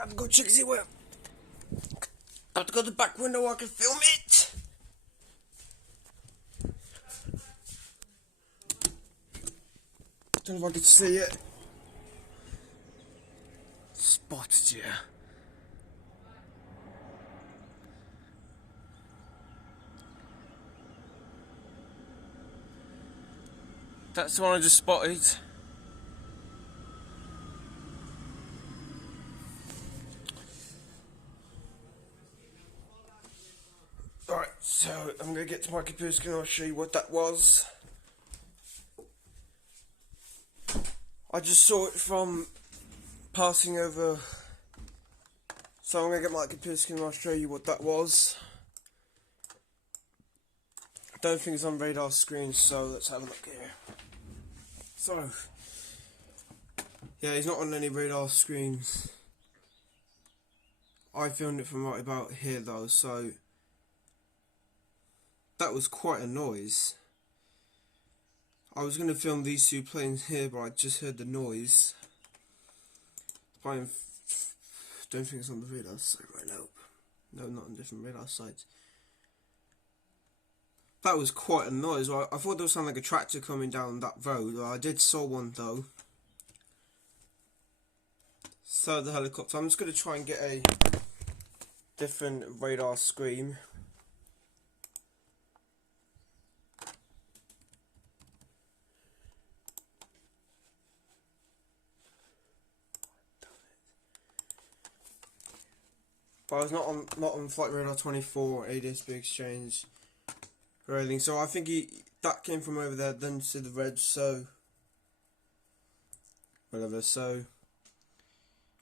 I have to go check see where. I have to go to the back window where I can film it. Don't know if I can see it. Spotted you. That's the one I just spotted. Alright, so I'm gonna get to my computer screen and I'll show you what that was. I just saw it from passing over. So I'm gonna get my computer screen and I'll show you what that was. I don't think it's on radar screen, so let's have a look here. So, yeah, he's not on any radar screens. I filmed it from right about here though, so that was quite a noise. I was going to film these two planes here, but I just heard the noise. I don't think it's on the radar site right now. No, not on different radar sites. That was quite a noise. I thought there was sound like a tractor coming down that road. I did saw one though. So the helicopter. I'm just going to try and get a different radar screen. But I was not on Flight Radar 24 or ADS-B Exchange or anything, so I think that came from over there, then to the reg, so whatever. So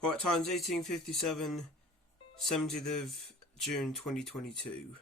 right, times 18:57, 17th of June 2022.